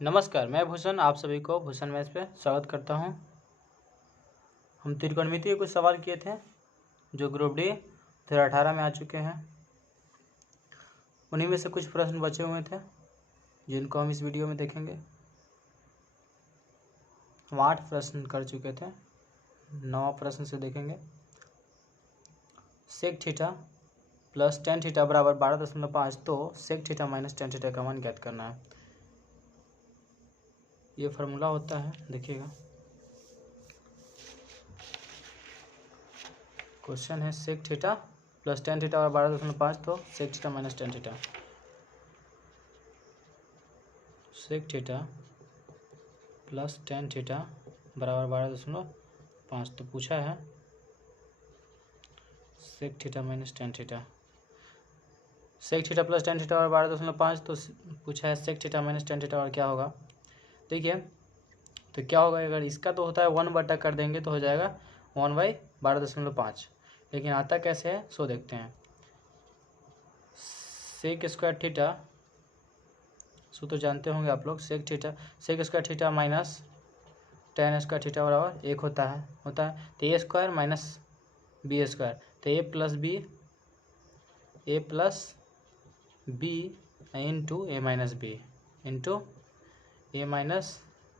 नमस्कार, मैं भूषण आप सभी को भूषण मैथ्स पे स्वागत करता हूं। हम त्रिकोणमिति के कुछ सवाल किए थे जो ग्रुप डी 2018 में आ चुके हैं। उन्हीं में से कुछ प्रश्न बचे हुए थे जिनको हम इस वीडियो में देखेंगे। हम 8 प्रश्न कर चुके थे, 9 प्रश्न से देखेंगे। Sec theta plus tan theta बराबर 12.5, तो sec theta minus tan theta का मान ज्ञात करना है। ये फार्मूला होता है, देखिएगा। क्वेश्चन है sec theta plus tan theta और 12.5, तो sec theta minus tan theta. Sec theta plus tan theta बराबर 12.5, तो पूछा है sec theta minus tan theta. Sec theta plus tan theta और 12.5, तो पूछा है sec theta minus tan theta और क्या होगा। देखिए तो क्या होगा, अगर इसका तो होता है 1 बटा कर देंगे तो हो जाएगा 1/12.5, लेकिन आता कैसे है सो देखते हैं। सेक स्क्वायर थीटा सो तो जानते होंगे आप लोग, sec square theta minus tan square theta बराबर 1 होता है तो A square minus B square, तो A plus B into A minus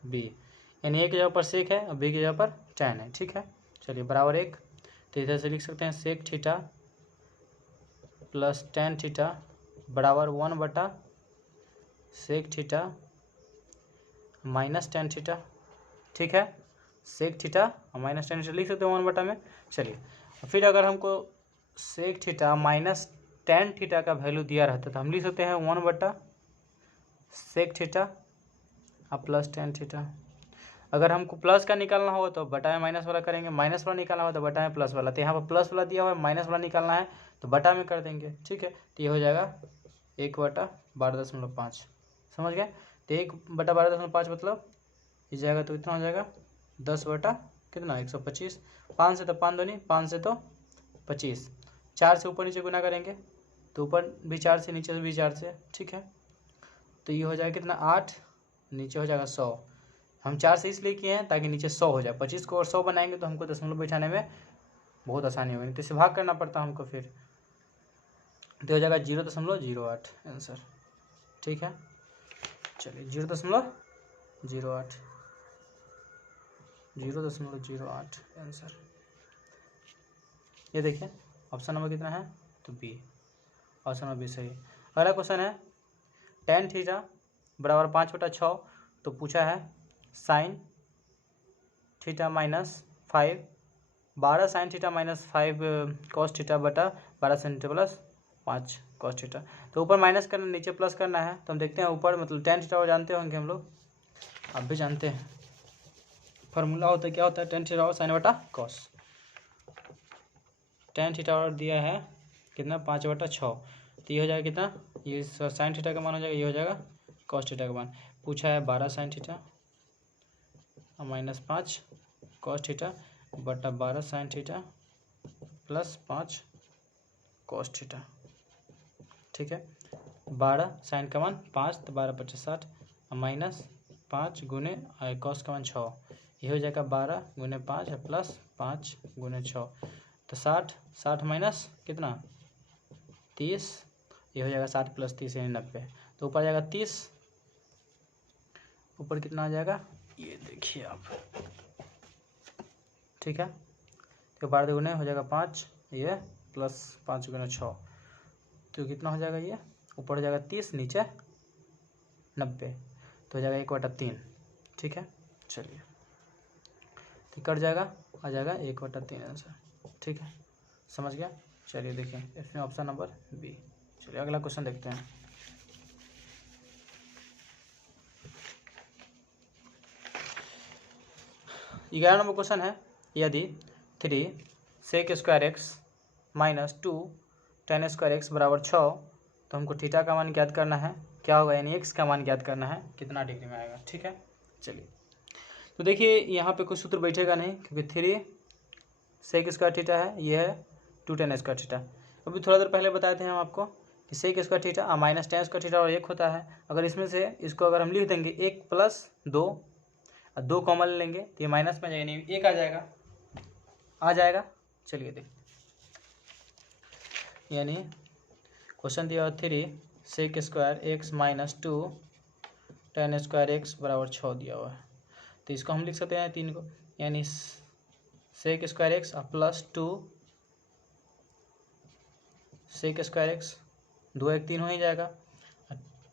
B, यानी ए की जगह पर सेक है और बी की जगह पर टेन है। ठीक है, चलिए बराबर 1, तो इधर से लिख सकते हैं sec theta plus tan theta बराबर 1 बटा sec theta minus tan theta. ठीक है, सेक थीटा और माइनस टेन थीटा लिख सकते हैं 1 बटा में। चलिए फिर अगर हमको sec theta minus tan theta का वैल्यू दिया रहता तो हम लिख सकते हैं 1 बटा सेक थीटा और प्लस टेन थीटा। अगर हमको प्लस का निकालना हो तो बटा में माइनस वाला करेंगे, माइनस वाला निकालना हो तो बटा में प्लस वाला। तो यहाँ पर प्लस वाला दिया हुआ है, माइनस वाला निकालना है तो बटा में कर देंगे। ठीक है, तो ये हो जाएगा 1/12.5। समझ गए। तो 1/12.5 मतलब ये जाएगा तो इतना हो जाएगा 10 बटा कितना 125। 5 से तो 5 दूनी 5 से तो 25, 4 से ऊपर नीचे गुना करेंगे तो ऊपर भी 4 से नीचे भी 4 से। ठीक है, तो ये हो जाएगा कितना 8, नीचे हो जाएगा 100। हम 4 से इसलिए किए हैं ताकि नीचे 100 हो जाए। 25 को और 100 बनाएंगे तो हमको दशमलव बैठाने में बहुत आसानी होगी, तो इसे भाग करना पड़ता हमको फिर, तो हो जाएगा 0.08 आंसर। ठीक है, चलिए 0.08 आंसर। ये देखिए ऑप्शन नंबर कितना है, तो बी, ऑप्शन नंबर बी सही। अगला क्वेश्चन है टेन थीटा बराबर 5/6, तो पूछा है sine theta minus 5, 12 sine theta minus 5 cos theta बटा 12 sine theta plus 5 cos theta. तो ऊपर माइनस करना नीचे प्लस करना है, तो हम देखते हैं ऊपर मतलब टेन थीटा और जानते होंगे हम लोग, आप भी जानते हैं फार्मूला होता है, क्या होता है टेन थीटा और साइन बटा कॉस। टेन थीटा और दिया है कितना 5/6, तो ये हो जाएगा कितना, ये साइन थीटा का मान हो जाएगा, ये हो जाएगा कॉस थीटा का मान। पूछा है 12 sine theta minus 5 cos theta बटा 12 sine theta plus 5 cos theta. ठीक है, 12 साइन का मान 5, तो 12×5 = 60 माइनस 5 गुने कॉस का मान 6, ये हो जाएगा 12 गुने 5 प्लस 5 गुने 6, तो 60 माइनस कितना 30, ये हो जाएगा 60 प्लस 30 यानी 90, तो ऊपर जाएगा 30, ऊपर कितना आ जाएगा ये देखिए आप। ठीक है, तो 12 गुने हो जाएगा 5, ये प्लस 5 गुने 6, तो कितना हो जाएगा, ये ऊपर हो जाएगा 30 नीचे 90, तो हो जाएगा 1/3। ठीक है, चलिए तो कट जाएगा, आ जाएगा 1/3 आंसर। ठीक है, समझ गया। चलिए देखिए इसमें ऑप्शन नंबर बी। चलिए अगला क्वेश्चन देखते हैं। ग्यारह नंबर क्वेश्चन है, यदि 3 sec square X minus 2 tan square X बराबर 6, तो हमको थीटा का मान ज्ञात करना है। क्या होगा, यानी एक्स का मान ज्ञात करना है, कितना डिग्री में आएगा। ठीक है, चलिए तो देखिए यहाँ पे कुछ सूत्र बैठेगा नहीं, क्योंकि 3 सेक स्क्वायर थीटा है, ये है 2 टेन स्क्वायर थीटा। अभी थोड़ा देर पहले बताए थे हम आपको कि sec square theta minus tan square theta और 1 होता है। अगर इसमें से इसको अगर हम लिख देंगे 1 + 2 और 2 कॉमन लेंगे तो ये माइनस में जाएगा, नहीं 1 आ जाएगा। चलिए देख, यानी क्वेश्चन दिया 3 sec square x - 2 tan square x बराबर 6 दिया हुआ है। तो इसको हम लिख सकते हैं 3 को, यानी sec square x plus 2 sec square x, 2 1 3 हो ही जाएगा,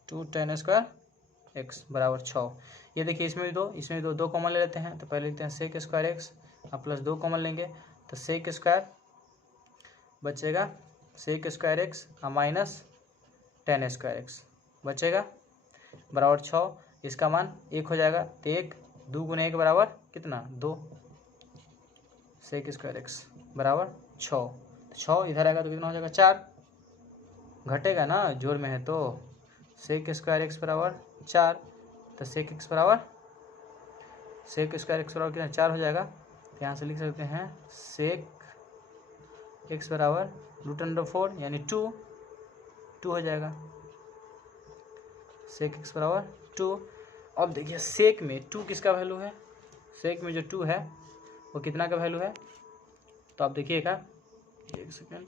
2 टेन स्क्वायर x बराबर 6। ये देखिए इसमें भी दो कॉमन ले लेते हैं। तो पहले लिखते हैं sec square x plus 2 common लेंगे तो सेक स्क्वायर बचेगा sec square x minus tan square x बचेगा बराबर 6। इसका मान 1 हो जाएगा तो 1 2 × 1 बराबर कितना 2 सेक स्क्वायर x बराबर 6। 6 इधर आएगा तो कितना हो जाएगा 4, घटेगा ना जोर में है तो सेक स्क्वायर x बराबर 4। तो सेक स्क्वायर x बराबर कितना 4 हो जाएगा। तो यहाँ से लिख सकते हैं सेक x बराबर √4 यानी 2 हो जाएगा, सेक x बराबर 2। अब देखिए सेक में 2 किसका वैल्यू है, सेक में जो 2 है वो कितना का वैल्यू है। तो आप देखिएगा, एक सेकेंड,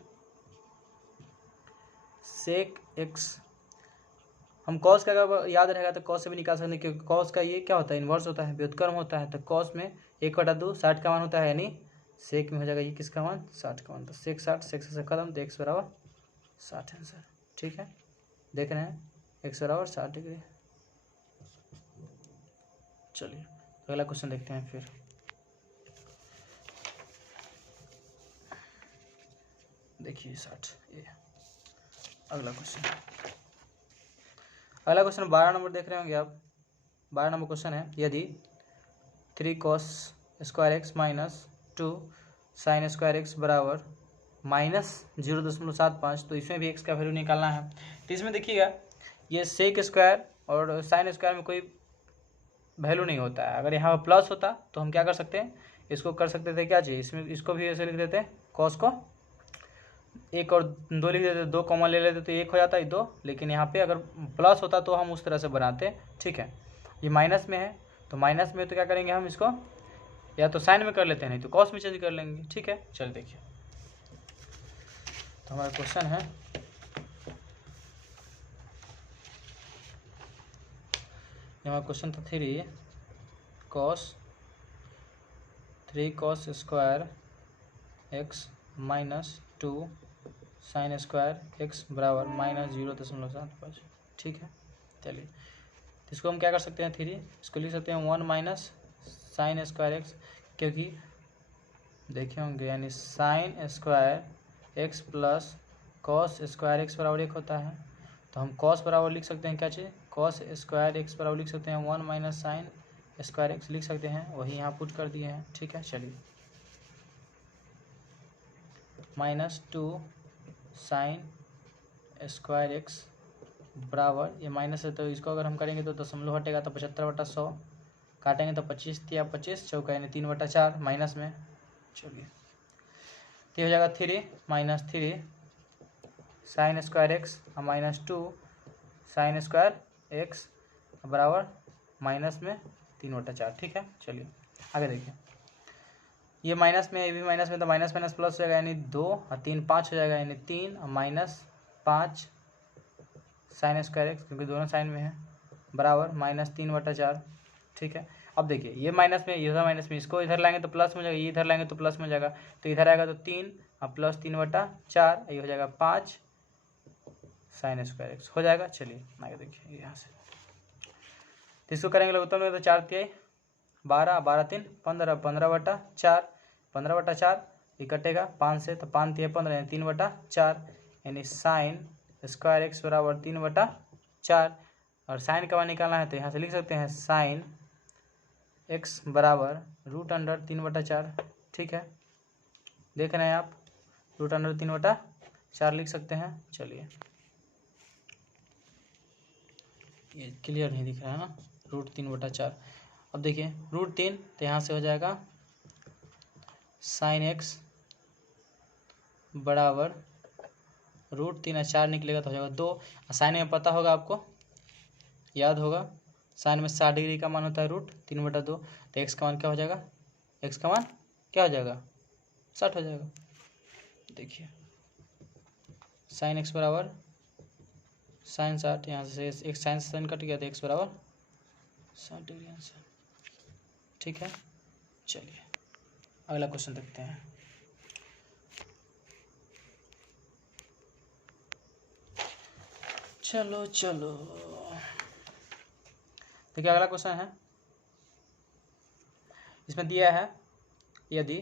सेक x हम कॉस का अगर याद रहेगा तो कॉस से भी निकाल सकते हैं, क्योंकि कॉस का ये क्या होता है इन्वर्स होता है, व्युत्क्रम होता है। तो कॉस में 1/2 60 का मान होता है, यानी सेक में हो जाएगा ये किसका मान 60 का मान। तो सेक 60, सेक से खत्म तो x बराबर 60 आंसर। ठीक है, देख रहे हैं x बराबर 60 डिग्री। चलिए अगला क्वेश्चन देखते हैं। फिर देखिए 60, ये अगला क्वेश्चन 12 नंबर देख रहे होंगे आप। 12 नंबर क्वेश्चन है, यदि 3 cos square x minus 2 sine square x बराबर -0.75, तो इसमें भी x का वैल्यू निकालना है। तो इसमें देखिएगा ये सेक स्क्वायर और साइन स्क्वायर में कोई वैल्यू नहीं होता है। अगर यहाँ प्लस होता तो हम क्या कर सकते हैं, इसको कर सकते थे क्या चाहिए, इसमें इसको भी ऐसे लिख देते हैं, कॉस को 1 और 2 लिख देते, 2 कॉमन ले लेते तो 1 हो जाता है 2। लेकिन यहाँ पे अगर प्लस होता तो हम उस तरह से बनाते। ठीक है, ये माइनस में है तो माइनस में तो क्या करेंगे हम इसको या तो साइन में कर लेते हैं, नहीं तो कॉस में चेंज कर लेंगे। ठीक है, चलिए देखिए तो हमारा क्वेश्चन है, हमारा क्वेश्चन था 3 cos square x minus 2 sine square x बराबर -0.75। ठीक है, चलिए तो इसको हम क्या कर सकते हैं 3, इसको लिख सकते हैं 1 माइनस साइन स्क्वायर x, क्योंकि देखे होंगे यानी sine square x plus cos square x बराबर 1 होता है। तो हम कॉस बराबर लिख सकते हैं क्या चीज़, कॉस स्क्वायर x बराबर लिख सकते हैं 1 माइनस साइन स्क्वायर x लिख सकते हैं, वही यहाँ पुट कर दिए हैं। ठीक है, चलिए -2 साइन स्क्वायर x बराबर, ये माइनस है तो इसको अगर हम करेंगे तो दशमलव हटेगा तो 75/100, काटेंगे तो 25 या 25 चौका यानी 3/4 माइनस में। चलिए तो हो जाएगा 3 sine square x -2 sine square x बराबर माइनस में 3/4। ठीक है, चलिए आगे देखिए, ये माइनस में, ये भी माइनस में, तो माइनस माइनस प्लस हो जाएगा यानी 2 और 3 5 हो जाएगा, यानी 3 और -5 साइन स्क्वायर x, क्योंकि दोनों साइन में है, बराबर -3/4। ठीक है, अब देखिए ये माइनस में, ये माइनस में, इसको इधर लाएंगे तो प्लस में हो जाएगा, ये इधर लाएंगे तो प्लस में हो जाएगा। तो इधर आएगा तो 3 और प्लस 3/4, ये हो जाएगा 5 साइन स्क्वायर x हो जाएगा। चलिए आगे देखिए यहाँ से, तो इसको करेंगे लघुत्तम में तो 4 3 12, 12 3 15, 15/4, 15/4 ये कटेगा 5 से, तो 5 3 15 यानी 3/4, यानी साइन स्क्वायर x बराबर 3/4। और साइन का मान निकालना है तो यहाँ से लिख सकते हैं साइन x बराबर √3/4। ठीक है, देख रहे हैं आप, √3/4 लिख सकते हैं। चलिए ये क्लियर नहीं दिख रहा है ना, √3/4। अब देखिए √3 तो यहाँ से हो जाएगा साइन x बराबर रूट 3 और 4 निकलेगा तो हो जाएगा 2। साइन में पता होगा आपको, याद होगा, साइन में 60 डिग्री का मान होता है √3/2। तो एक्स का मान क्या हो जाएगा, एक्स का मान क्या हो जाएगा 60 हो जाएगा। देखिए साइन एक्स बराबर साइन 60, यहाँ से एक साइन से साइन कट गया तो एक्स बराबर 60 डिग्री आंसर। ठीक है, चलिए अगला क्वेश्चन देखते हैं। चलो देखिए अगला क्वेश्चन है, इसमें दिया है यदि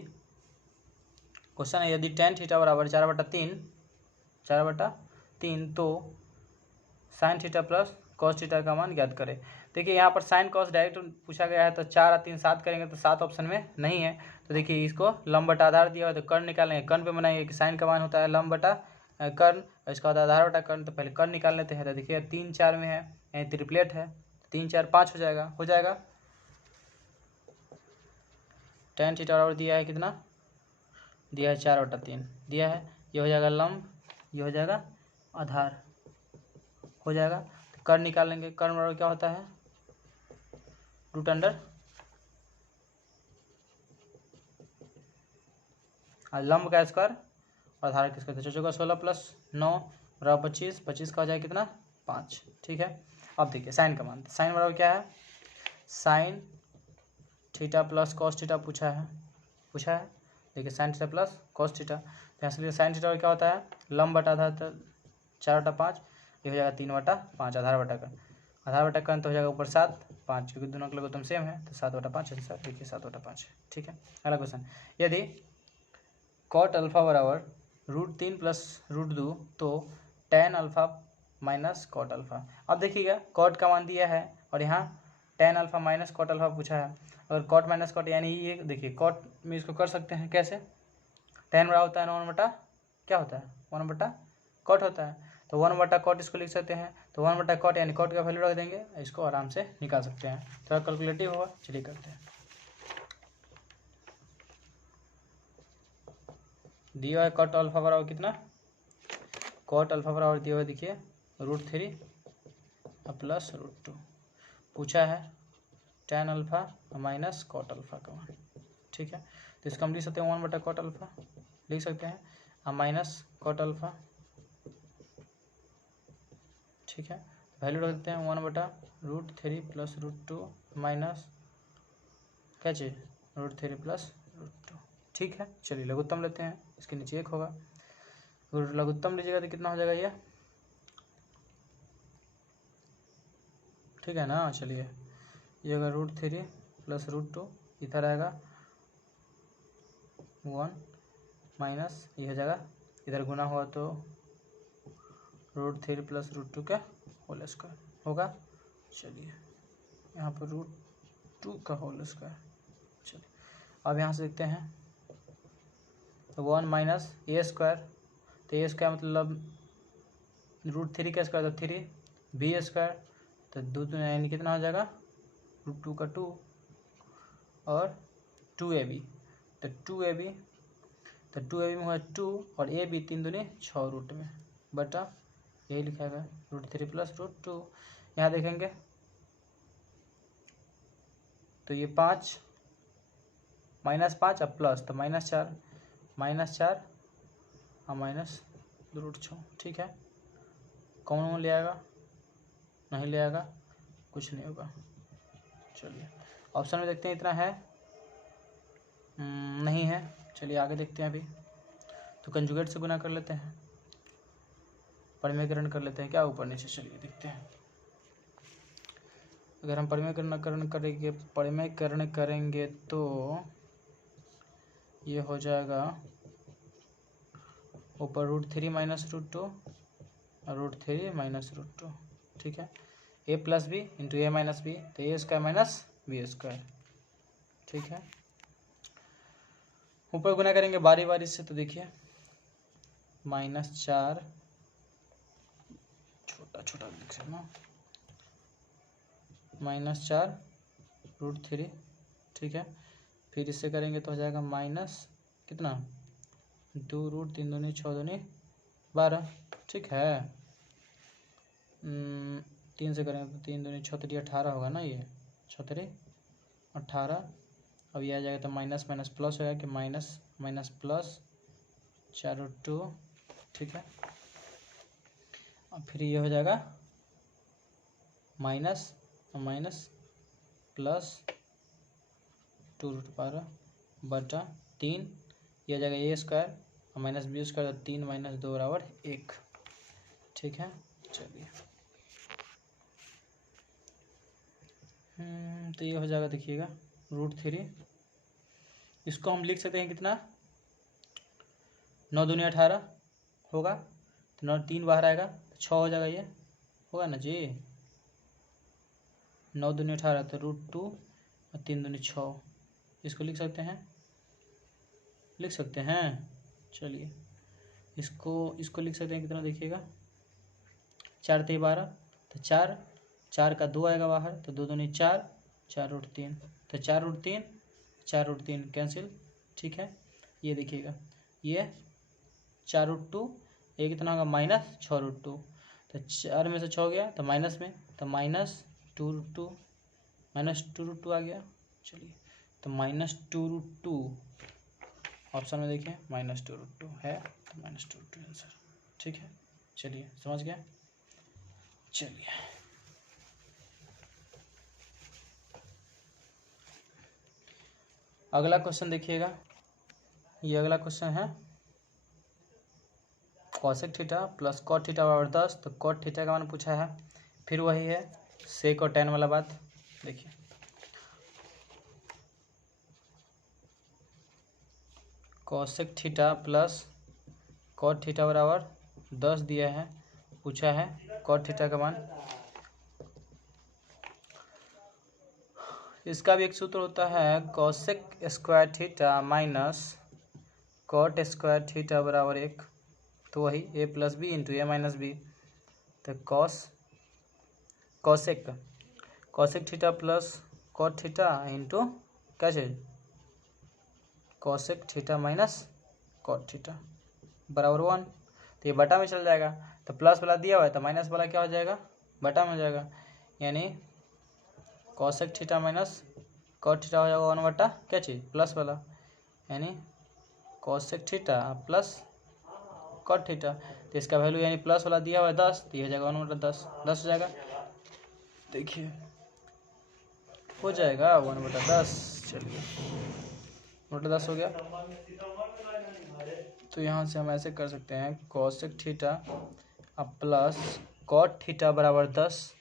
क्वेश्चन है यदि tan थीटा बराबर 4/3 तो sine theta plus cos theta का मान ज्ञात करें। देखिए यहाँ पर साइन कॉस डायरेक्ट पूछा गया है, तो 4 और 3 7 करेंगे तो 7 ऑप्शन में नहीं है। तो देखिए इसको लंब बटा आधार दिया हुआ है तो कर्ण निकालेंगे, कर्ण पे बनाएंगे कि साइन का मान होता है लंब बटा कर्ण, इसका बाद आधार बटा कर्ण, तो पहले कर्ण निकाल लेते हैं। तो देखिए 3 4 में है, यानी ट्रिपलेट है, 3 4 5 हो जाएगा। tan थीटा बराबर दिया है कितना, दिया है 4/3 दिया है, ये हो जाएगा लंब, ये हो जाएगा आधार, हो जाएगा। तो कर्ण निकालेंगे, कर्ण बराबर क्या होता है √, लंब का स्क्वायर और आधार का स्क्वायर, तो 16 + 9 बराबर 25, 25 का हो जाएगा कितना 5। ठीक है, अब देखिए साइन का मान, साइन बराबर क्या है, sine theta plus cos theta पूछा है। देखिए sine theta plus cos theta, तो यहाँ से साइन थीटा क्या होता है लंब बटा आधार, तो 4/5, ये हो जाएगा 3/5 आधार बटा कर्ण, तो हो जाएगा ऊपर 7 5, क्योंकि दोनों का लघुत्तम सेम है, तो 7/5 आंसर। देखिए 7/5 है। ठीक है, अगला क्वेश्चन, यदि कॉट अल्फा बराबर √3 + √2 तो tan alpha minus cot alpha. अब देखिएगा कॉट का मान दिया है और यहाँ tan alpha minus cot alpha पूछा है। अगर कॉट माइनस कॉट यानी ये देखिए कॉट में इसको कर सकते हैं कैसे, tan बड़ा होता है 1/, क्या होता है 1/कॉट होता है, तो 1/कॉट इसको लिख सकते हैं। तो 1/कॉट यानी कॉट का वैल्यू रख देंगे, इसको आराम से निकाल सकते हैं, थोड़ा कैलकुलेटिव होगा। चलिए करते हैं। दिया हुआ है कॉट अल्फा बराबर कितना, कॉट अल्फा बराबर दिया हुआ है देखिए √3 + √2, पूछा है tan alpha minus cot alpha का मान। ठीक है, तो इसको हम लिख सकते हैं 1/कॉट अल्फा लिख सकते हैं, और माइनस कॉट अल्फा। ठीक है, वैल्यू रख देते हैं 1/√3 + √2 माइनस क्या चाहिए √3 + √2। ठीक है, चलिए लघुत्तम लेते हैं, इसके नीचे 1 होगा, अगर लघुत्तम लीजिएगा तो कितना हो जाएगा ये, ठीक है ना। चलिए ये होगा √3 + √2, इधर आएगा 1 माइनस ये हो जाएगा, इधर गुना हुआ तो √3 + √2 का होल स्क्वायर होगा। चलिए यहाँ पर √2 का होल स्क्वायर। चलिए अब यहाँ से देखते हैं, तो 1 माइनस a स्क्वायर, तो a स्क्वायर मतलब √3 का स्क्वायर तो 3, b स्क्वायर तो 2 यानी कितना हो जाएगा √2 का 2 और 2ab, तो 2ab में हुआ 2 और ab 3 दूनी 6 रूट में बटा यही लिखा है √3 + √2। यहाँ देखेंगे तो ये 5 -5 अब प्लस तो -4 और माइनस √6। ठीक है, कौन ले आएगा, नहीं ले आएगा, कुछ नहीं होगा। चलिए ऑप्शन में देखते हैं, इतना है नहीं है। चलिए आगे देखते हैं, अभी तो कंजुगेट से गुना कर लेते हैं, परिमेयकरण कर लेते हैं क्या ऊपर नीचे। चलिए देखते हैं, अगर हम परिमेयकरण करेंगे तो ये हो जाएगा ऊपर √3 - √2 और √3 - √2। ठीक है, a + b × a - b, तो a स्क्वायर - b स्क्वायर। ठीक है, ऊपर गुना करेंगे बारी बारी से, तो देखिए -4 छोटा छोटा लिख सकते ना, -4 √3। ठीक है, फिर इससे करेंगे तो हो जाएगा माइनस कितना 2 √3 दूनी 6 दूनी 12। ठीक है। 3 से करेंगे तो 3 दूनी 6 3 18 होगा ना, ये 6 3 18। अब ये आ जाएगा तो माइनस माइनस प्लस होगा कि माइनस माइनस प्लस 4√2, ठीक है। और फिर ये हो जाएगा माइनस माइनस प्लस 2√12 बटा 3, ये आ जाएगा a² और माइनस b², 3 माइनस 2 बराबर 1, ठीक है। चलिए तो ये हो जाएगा, देखिएगा √3। इसको हम लिख सकते हैं कितना, 9 दूनी 18 होगा, तो 9 3 बाहर आएगा तो 6 हो जाएगा, ये होगा ना जी। 9 दूनी 18 तो √2 और 3 दूनी 6, इसको लिख सकते हैं, लिख सकते हैं। चलिए इसको लिख सकते हैं कितना, देखिएगा 4 3 12, तो 4 का 2 आएगा बाहर, तो 2 दूनी 4, 4√3, तो 4√3 4√3 कैंसिल, ठीक है। ये देखिएगा ये 4√2, ये कितना होगा माइनस 6√2, तो 4 में से 6 गया तो माइनस में, तो -2√2 आ गया। चलिए तो -2√2 ऑप्शन में देखिए, -2√2 है तो -2√2 आंसर, ठीक है। चलिए समझ गया। चलिए अगला क्वेश्चन देखिएगा, ये अगला क्वेश्चन है cosec theta plus cot theta बराबर 10, तो कॉट थीटा का मान पूछा है, फिर वही है सेक और टैन वाला बात। देखिए cosec theta plus cot theta बराबर 10 दिया है, पूछा है कॉट थीटा का मान। इसका भी एक सूत्र होता है cosec square theta minus cot square theta बराबर 1, तो वही a plus B into A minus B, तो cosec theta plus cot theta into क्या चीज cosec theta minus cot theta बराबर 1, तो ये बटा में चल जाएगा, तो प्लस वाला दिया हुआ है तो माइनस वाला क्या हो जाएगा, बटा में हो जाएगा, यानी cosec theta minus cot theta हो जाएगा 1 बटा क्या चीज़ प्लस वाला, यानी cosec theta plus cot theta, तो इसका वैल्यू यानी प्लस वाला दिया हुआ है 10, तो ये हो जाएगा 1 बटा 10, 10 हो जाएगा। देखिए हो जाएगा 1 बटा 10, चलिए 1 बटा 10 हो गया। तो यहाँ से हम ऐसे कर सकते हैं कॉसेक थीटा अब प्लस कॉट थीटा बराबर 10,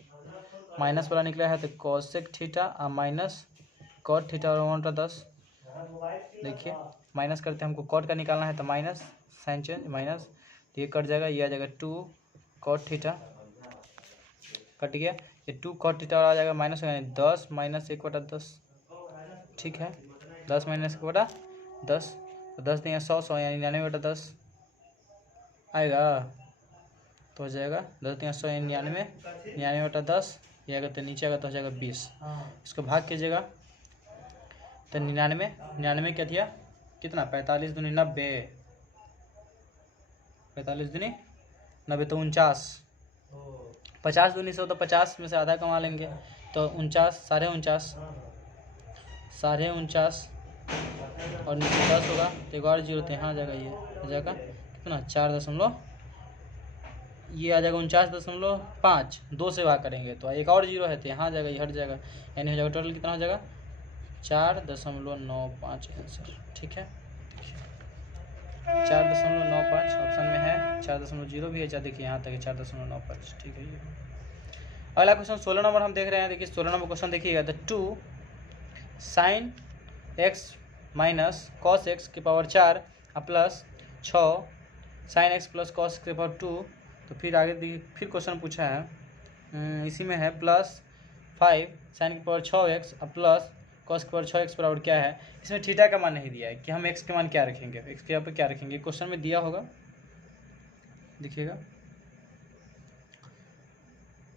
माइनस वाला निकला है तो कॉसेक थीटा और माइनस कॉट थीटा बराबर 1 बटा 10। देखिए माइनस करते हैं, हमको कॉट का निकालना है तो माइनस साइन चेंज माइनस, तो ये कट जाएगा, ये आ जाएगा 2 कॉट थीटा कट गया, ये 2 कॉट थीटा आ जाएगा माइनस, यानी 10 माइनस 1 बटा 10, ठीक है। 10 माइनस 1 बटा 10, तो 10 नहीं 100 यानी 99 बटा 10 आएगा, तो हो जाएगा 10 नहीं 100 यानी 99 बटा 10, ये आएगा तो नीचे आएगा तो हो जाएगा 20। इसको भाग कीजिएगा तो 99 क्या दिया कितना 45 दूनी 90, 45 दूनी 90 तो 49, 50 दूनी 100 तो 50 में से आधा कमा लेंगे, तो 49 साढ़े 49 और नीचे 10 होगा तो एक और जीरो तो यहाँ आ जाएगा, ये आ जाएगा कितना 4 ये आ जाएगा 49.5, 2 से भाग करेंगे तो एक और जीरो है तो यहाँ आ जाएगा, ये हट जाएगा, यानी हो जाएगा टोटल कितना हो जाएगा 4.95 आंसर, ठीक है। 4.95 ऑप्शन में है, 4.0 भी है, देखिए यहाँ तक 4.95, ठीक है। ये अगला क्वेश्चन 16 नंबर हम देख रहे हैं, देखिए 16 नंबर क्वेश्चन देखिएगा, तो 2 sine x minus cos x की power 4 plus 6 sine x plus cos की पावर 2, तो फिर आगे देखिए फिर क्वेश्चन पूछा है, इसी में है प्लस 5 साइन की पावर 6x प्लस कॉस की पावर 6x बराबर क्या है। इसमें थीटा का मान नहीं दिया है कि हम x के मान क्या रखेंगे, x के यहाँ पर क्या रखेंगे, क्वेश्चन में दिया होगा, देखिएगा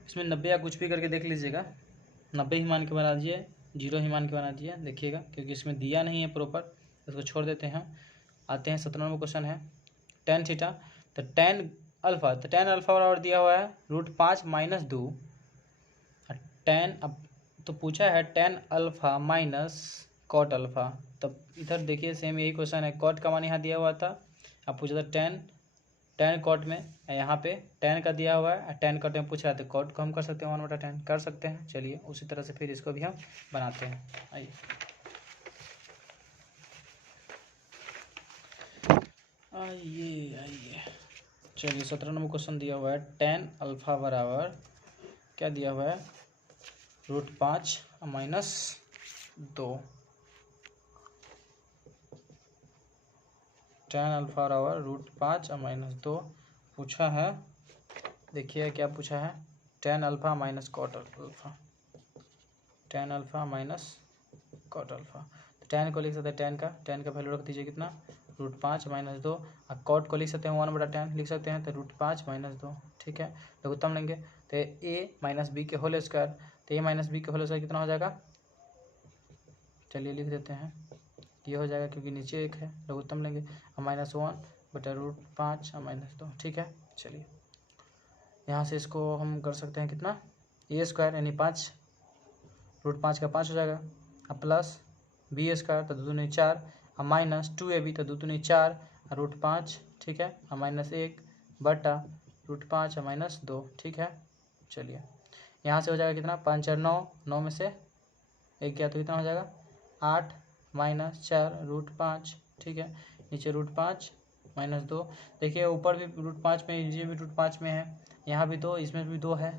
इसमें 90 या कुछ भी करके देख लीजिएगा, 90 ही मान के बना दीजिए, 0 ही मान के बना दीजिए, देखिएगा क्योंकि इसमें दिया नहीं है प्रॉपर, इसको छोड़ देते हैं। आते हैं 17 नंबर क्वेश्चन है टेन थीटा, तो टेन अल्फ़ा, तो टेन अल्फ़ा बराबर दिया हुआ है √5 माइनस 2। टेन, अब तो पूछा है tan alpha minus cot alpha, तब इधर देखिए सेम यही क्वेश्चन है, कॉट का मान यहाँ दिया हुआ था, अब पूछा था टेन कॉट में, यहाँ पे टेन का दिया हुआ है, टेन कॉट में पूछ रहा था, कॉट को हम कर सकते हैं 1/10 कर सकते हैं। चलिए उसी तरह से फिर इसको भी हम बनाते हैं। आइए चलिए 17 नंबर क्वेश्चन दिया हुआ है, टेन अल्फ़ा बराबर क्या दिया हुआ है √5 माइनस 2। टेन अल्फ़ा बराबर √5 माइनस 2 पूछा है। देखिए क्या पूछा है, tan alpha minus cot alpha, tan alpha minus cot alpha, तो टेन को लिख सकते हैं, टेन का वैल्यू रख दीजिए कितना √5 माइनस 2, और कॉट को लिख सकते हैं 1/10 लिख सकते हैं, तो √5 माइनस 2। ठीक है, लघुत्तम लेंगे तो a माइनस बी के होल स्क्वायर, तो a माइनस बी के होल स्क्वायर कितना हो जाएगा, चलिए लिख देते हैं, ये हो जाएगा क्योंकि नीचे एक है, लघुत्तम लेंगे, और -1/√5 माइनस 2। ठीक है, चलिए यहाँ से इसको हम कर सकते हैं कितना, a स्क्वायर यानी 5, √5 का 5 हो जाएगा, अब प्लस बी स्क्वायर तो 2 दूनी 4, और माइनस 2ab तो 2 दूनी 4, √5। ठीक है, और -1 बटा √5 माइनस 2। ठीक है, चलिए यहाँ से हो जाएगा कितना, 5 4 9, 9 में से एक गया तो कितना हो जाएगा 8 माइनस 4 √5। ठीक है, नीचे √5 माइनस 2, देखिए ऊपर भी √5 में, नीचे भी √5 में है, यहाँ भी 2, इसमें भी 2 है।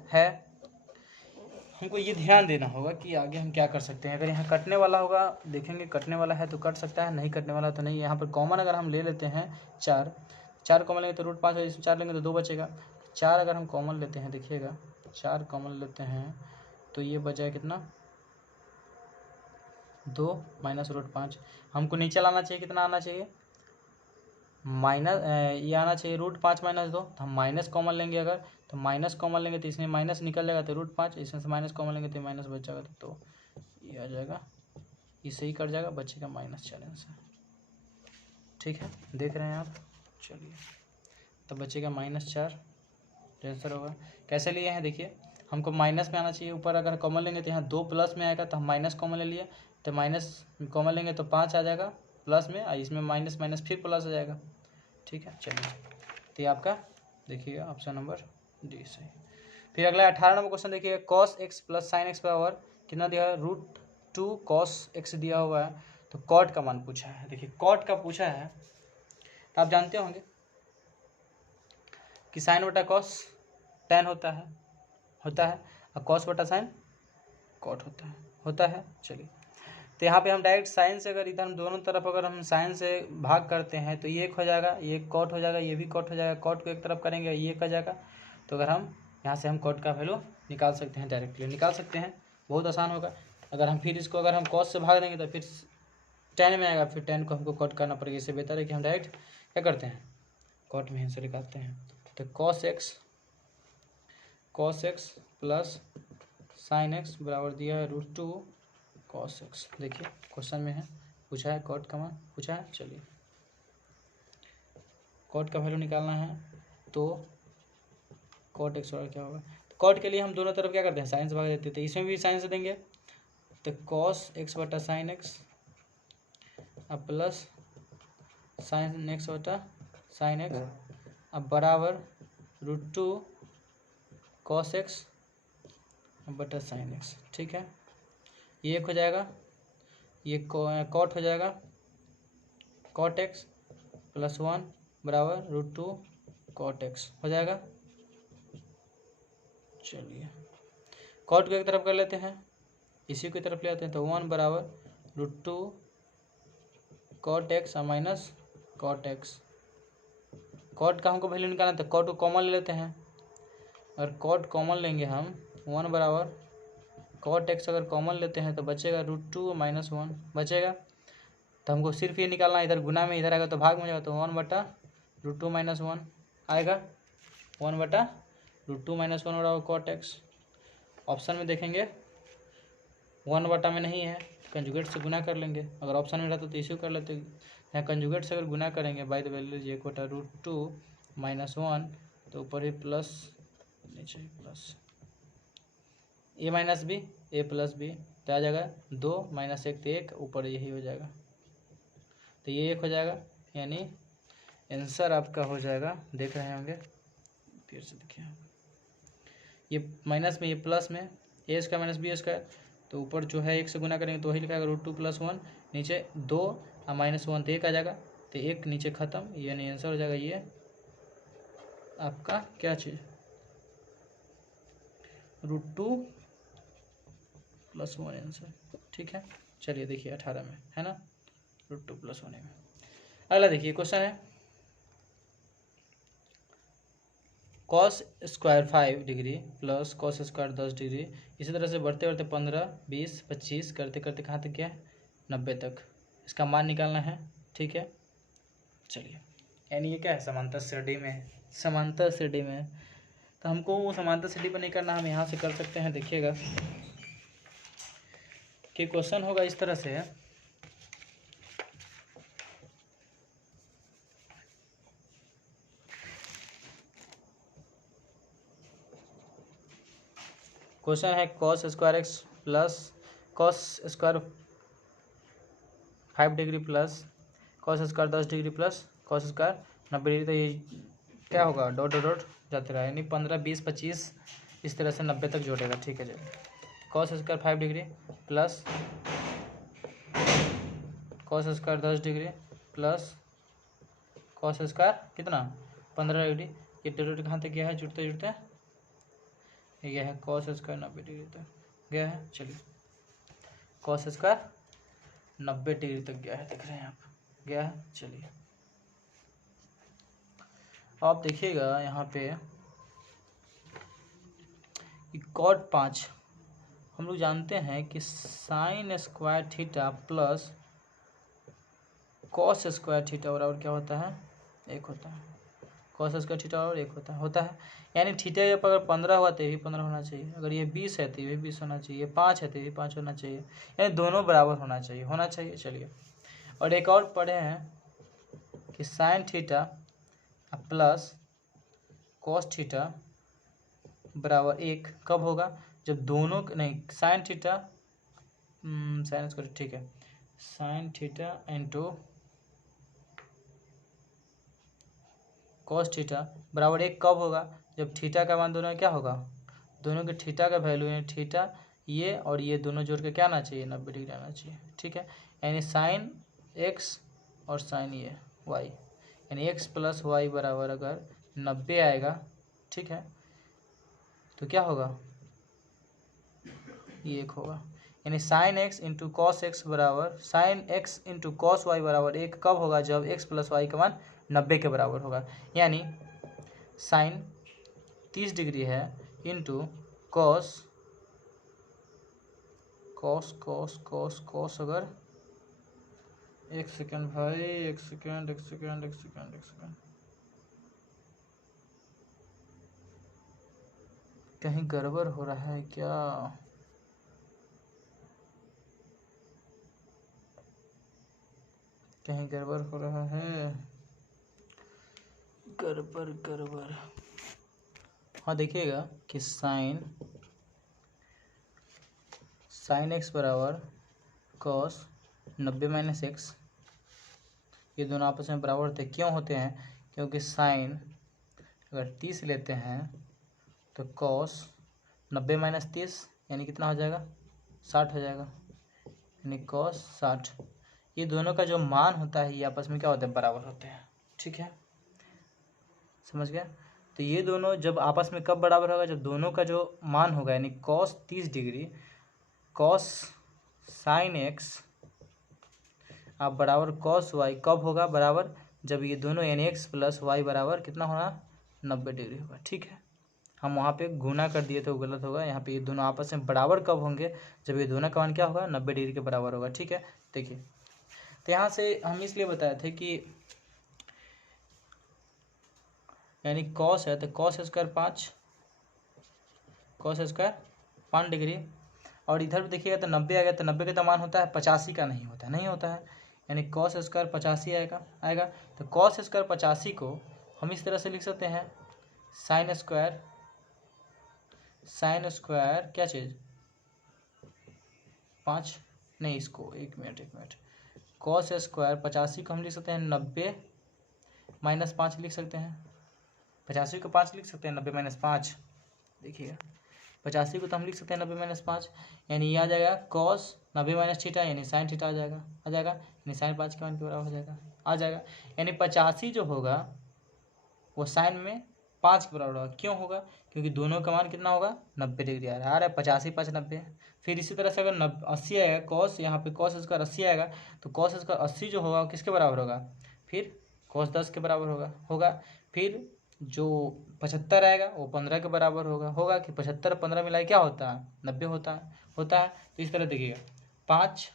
हमको ये ध्यान देना होगा कि आगे हम क्या कर सकते हैं, अगर यहाँ कटने वाला होगा, देखेंगे कटने वाला है तो कट सकता है, नहीं कटने वाला तो नहीं। यहाँ पर कॉमन अगर हम ले लेते हैं 4 कॉमन लेंगे तो √5, इसमें 4 लेंगे तो 2 बचेगा, 4 अगर हम कॉमन लेते हैं, देखिएगा 4 कॉमन लेते हैं तो ये बचा कितना 2 माइनस √5, हमको नीचे लाना चाहिए, कितना आना चाहिए माइनस, ये आना चाहिए √5 माइनस 2, तो हम माइनस कॉमन लेंगे, अगर तो माइनस कॉमन लेंगे तो इसमें माइनस निकल जाएगा, तो √5, इसमें से माइनस कॉमन लेंगे तो माइनस बच जाएगा, तो ये आ जाएगा, इससे ही कट जाएगा, बचेगा -4 आंसर। ठीक है, देख रहे हैं आप, चलिए तो बचेगा -4 आंसर होगा। कैसे लिए हैं, देखिए हमको माइनस में आना चाहिए, ऊपर अगर कॉमन लेंगे तो यहाँ 2 प्लस में आएगा, तो हम माइनस कॉमन ले लिए, तो माइनस कॉमन लेंगे तो 5 आ जाएगा प्लस में, और इसमें माइनस माइनस फिर प्लस आ जाएगा। ठीक है, चलिए तो ये आपका देखिएगा ऑप्शन नंबर डी सही। फिर अगला 18 नंबर क्वेश्चन देखिए, cos x plus sine x बराबर कितना दिया है √2 cos x दिया हुआ है, तो कॉट का मान पूछा है। देखिए कॉट का पूछा है, तो आप जानते होंगे कि साइन बटा कॉस टेन होता है और कॉस बटा साइन कॉट होता है। चलिए तो यहाँ पे हम डायरेक्ट साइन से, अगर इधर हम दोनों तरफ अगर हम साइन से भाग करते हैं तो ये एक हो जाएगा, ये कॉट हो जाएगा, ये भी कॉट हो जाएगा, कॉट को एक तरफ करेंगे ये एक हो जाएगा, तो अगर हम यहाँ से हम कॉट का वैल्यू निकाल सकते हैं, डायरेक्टली निकाल सकते हैं, बहुत आसान होगा। अगर हम फिर इसको अगर हम कॉस से भाग देंगे तो फिर टेन में आएगा, फिर टेन को हमको कॉट करना पड़ेगा, इससे बेहतर है कि हम डायरेक्ट क्या करते हैं कॉट में आंसर निकालते हैं। तो cos x plus sign x बराबर दिया है √2 cos x। देखिए क्वेश्चन में है, पूछा है कॉट का मान पूछा है। चलिए कॉट का वैल्यू निकालना है, तो कॉट x बराबर क्या होगा, तो कॉट के लिए हम दोनों तरफ क्या करते हैं साइन से भाग देते हैं, तो इसमें भी साइन से देंगे, तो cos x बटा साइन x अब प्लस साइन x बटा साइन x अब बराबर √2 cos x बटा साइन x। ठीक है, ये एक हो जाएगा, ये कॉट हो जाएगा, कॉट x प्लस 1 बराबर √2 कॉट x हो जाएगा। चलिए कॉट को एक तरफ कर लेते हैं, इसी की तरफ ले आते हैं, तो 1 बराबर √2 cot x minus cot x। Cot का हमको वैल्यू निकालना, तो कॉट को कॉमन ले लेते हैं, अगर कॉट कॉमन लेंगे हम 1 बराबर कॉट x अगर कॉमन लेते हैं तो बचेगा √2 माइनस 1 बचेगा, तो हमको सिर्फ ये निकालना, इधर गुना में इधर आएगा तो भाग में जाएगा, तो 1 बटा √2 माइनस 1 आएगा, 1 बटा √2 माइनस 1 बराबर कॉट x। ऑप्शन में देखेंगे 1 बटा में नहीं है, कंजुगेट से गुना कर लेंगे, अगर ऑप्शन में रहता तो इसी कर लेते, यहाँ कंजुगेट से अगर गुना करेंगे बाई द वैल्यू 1 बटा √2 माइनस 1, तो ऊपर भी प्लस नीचे भी प्लस, ए माइनस बी ए प्लस बी तो आ जाएगा 2 माइनस 1 तो 1, ऊपर यही हो जाएगा तो ये 1 हो जाएगा, यानी आंसर आपका हो जाएगा, देख रहे होंगे फिर से देखिए, ये माइनस में ये प्लस में ए स्क्वायर माइनस बी स्क्वायर, तो ऊपर जो है 1 से गुना करेंगे तो वही लिखा √2 + 1, नीचे 2 और -1 तो 1 आ जाएगा, तो 1 नीचे खत्म, यानी आंसर हो जाएगा ये आपका क्या चीज़ √2 + 1 आंसर। ठीक है, चलिए देखिए 18 में है ना, √2 + 1 में। अगला देखिए क्वेश्चन है cos square 5 degree plus cos square 10 degree, इसी तरह से बढ़ते बढ़ते 15, 20, 25 करते करते कहाँ तक गया, 90 तक, इसका मान निकालना है। ठीक है, चलिए, यानी ये क्या है, समांतर श्रेणी में है, समांतर श्रेणी में है, तो हमको वो समांतर श्रेणी पर नहीं करना, हम यहाँ से कर सकते हैं। देखिएगा कि क्वेश्चन होगा इस तरह से, क्वेश्चन है cos square x plus cos square 5 degree plus cos square 10 degree plus cos square 90 degree, तो ये क्या होगा, डॉट डॉट डॉट जाते रहा, यानी 15, 20, 25 इस तरह से 90 तक जोड़ेगा। ठीक है, चलिए cos square 5 degree plus cos square 10 degree plus cos square कितना 15 डिग्री, ये डॉट कहाँ तक गया है, जुड़ते जुड़ते यह है cos स्क्वायर 90 डिग्री तक गया है। चलिए cos स्क्वायर 90 डिग्री तक गया है, देख रहे हैं आप, गया है। चलिए आप देखिएगा यहाँ पे कि cot 5 हम लोग जानते हैं कि sin square theta plus cos square theta बराबर क्या होता है, 1 होता है, cos स्क्वायर थीटा और 1 होता है, यानी थीटा जब अगर 15 हुआ तो ये भी 15 होना चाहिए, अगर ये 20 है तो ये भी 20 होना चाहिए, 5 है तो ये भी 5 होना चाहिए, यानी दोनों बराबर होना चाहिए। चलिए, और एक और पढ़े हैं कि sine theta plus cos theta बराबर 1 कब होगा, जब दोनों नहीं, साइन थीटा साइन स्क्वायर, ठीक है, sine theta into cos theta बराबर 1 कब होगा, जब थीटा का मान दोनों में क्या होगा, दोनों के थीटा का वैल्यू है थीटा ये और ये दोनों जोड़ के क्या आना चाहिए, 90 डिग्री आना चाहिए। ठीक है, यानी साइन एक्स और साइन ये वाई, यानी एक्स प्लस वाई बराबर अगर 90 आएगा, ठीक है, तो क्या होगा, ये 1 होगा, यानी sine x into cos x बराबर sine x into cos y बराबर 1 कब होगा, जब एक्स प्लस वाई का मान 90 के बराबर होगा, यानी साइन 30 डिग्री है into cos cos cos cos cos अगर 1 सेकेंड भाई, 1 सेकेंड, कहीं गड़बड़ हो रहा है क्या, कहीं गड़बड़ हो रहा है, गड़बड़। हाँ देखिएगा कि साइन एक्स बराबर कॉस 90 माइनस एक्स, ये दोनों आपस में बराबर होते हैं, क्यों होते हैं, क्योंकि साइन अगर 30 लेते हैं तो कॉस 90 माइनस 30 यानी कितना हो जाएगा, 60 हो जाएगा, यानी कॉस 60, ये दोनों का जो मान होता है ये आपस में क्या होता है, बराबर होते हैं। ठीक है, समझ गया, तो ये दोनों जब आपस में कब बराबर होगा, जब दोनों का जो मान होगा, यानी cos 30 degree cos sine x आप बराबर कॉस वाई कब होगा बराबर, जब ये दोनों यानी एक्स प्लस वाई बराबर कितना होना, 90 डिग्री होगा। ठीक है, हम वहाँ पे गुना कर दिए थे वो गलत होगा, यहाँ पे ये दोनों आपस में बराबर कब होंगे, जब ये दोनों का मान क्या होगा, 90 डिग्री के बराबर होगा। ठीक है, देखिए, तो यहाँ से हम इसलिए बताए थे कि यानी कॉस है तो cos square 5, cos square 5 degree, और इधर भी देखिएगा तो 90 आ गया, तो 90 का मान होता है 85 का, नहीं होता है, यानी कॉस स्क्वायर 85 आएगा। तो कॉस स्क्वायर 85 को हम इस तरह से लिख सकते हैं, साइन स्क्वायर क्या चीज़ 5 नहीं, इसको एक मिनट कॉस स्क्वायर 85 को हम लिख सकते हैं 90 - 5 लिख सकते हैं। 85 को 5 लिख सकते हैं, 90 - 5 देखिएगा 85 को तो हम लिख सकते हैं 90 - 5, यानी ये आ जाएगा कॉस 90 - थीटा यानी साइन थीटा आ जाएगा यानी साइन 5 के मान के बराबर हो जाएगा यानी 85 जो होगा वो साइन में 5 के बराबर होगा। क्यों होगा? क्योंकि दोनों का मान कितना होगा 90 डिग्री आ रहा है 85 5 90। फिर इसी तरह से अगर 80 आएगा कॉस, यहाँ पे कॉस स्क्वायर 80 आएगा तो कॉस स्क्वायर 80 जो होगा किसके बराबर होगा? फिर कॉस 10 के बराबर होगा। फिर जो 75 आएगा वो 15 के बराबर होगा कि 75 15 मिलाए क्या होता है 90 होता है। तो इस तरह देखिएगा 5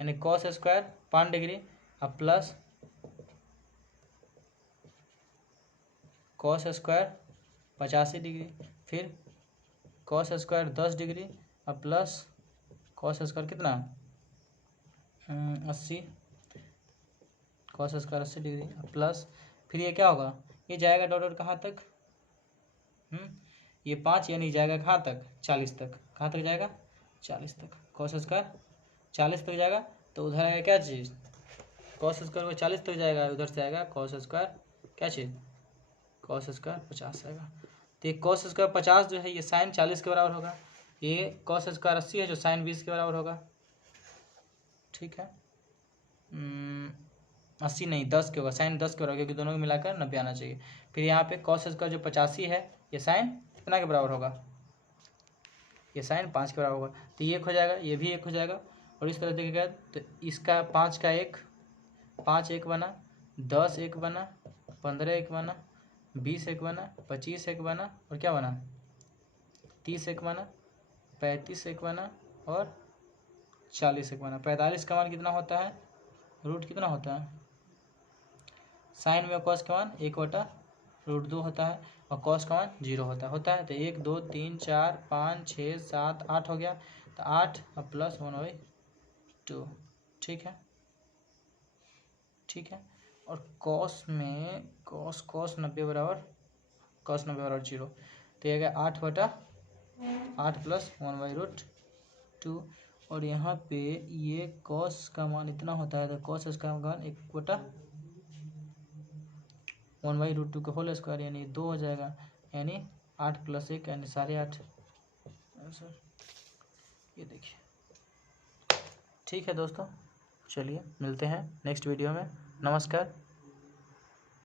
यानी कॉस स्क्वायर 5 डिग्री अब प्लस कॉस स्क्वायर 85 डिग्री, फिर कॉस स्क्वायर 10 डिग्री अब प्लस कॉस स्क्वायर कितना 80, कॉस स्क्वायर 80 डिग्री अब प्लस फिर ये क्या होगा, ये जाएगा डॉट कहाँ तक ये 5 यानी जाएगा कहाँ तक 40 तक। कहाँ तक जाएगा 40 तक। कॉस स्क्वायर 40 तक जाएगा तो उधर आएगा क्या चीज़ कॉस स्क्वायर वो 40 तक जाएगा, उधर से आएगा कॉस स्क्वायर क्या चीज़ कॉस स्क्वायर 50 आएगा। तो ये कॉस स्क्वायर 50 जो है ये साइन 40 के बराबर होगा, ये कॉस स्क्वायर 80 है जो साइन 20 के बराबर होगा। ठीक है 80 नहीं 10 के होगा, साइन 10 के बराबर क्योंकि दोनों को मिलाकर 90 आना चाहिए। फिर यहाँ पे कॉस स्क्वायर जो 85 है ये साइन कितना के बराबर होगा, ये साइन 5 के बराबर होगा। तो ये एक हो जाएगा, ये भी एक हो जाएगा और इस तरह देखिएगा तो इसका 5 का 1 5 एक बना, 10 एक बना, 15 एक बना, 20 एक बना, 25 एक बना और क्या बना 30 एक बना, 35 एक बना और 40 एक बना। 45 का मान कितना होता है रूट कितना होता है साइन में कॉस का मान 1/√2 होता है और कॉस का मान 0 होता है। तो 1 2 3 4 5 6 7 8 हो गया, तो 8 अब प्लस 1/2 ठीक है। और कॉस में कॉस 90 बराबर 0, तो ये गया 8/8 प्लस 1/√2 और यहाँ पे ये कॉस का मान इतना होता है तो कॉस इसका मान 1/√2 का होल स्क्वायर यानी 2 हो जाएगा, यानी 8 + 1 यानी 8.5 सर ये देखिए। ठीक है दोस्तों, चलिए मिलते हैं नेक्स्ट वीडियो में। नमस्कार।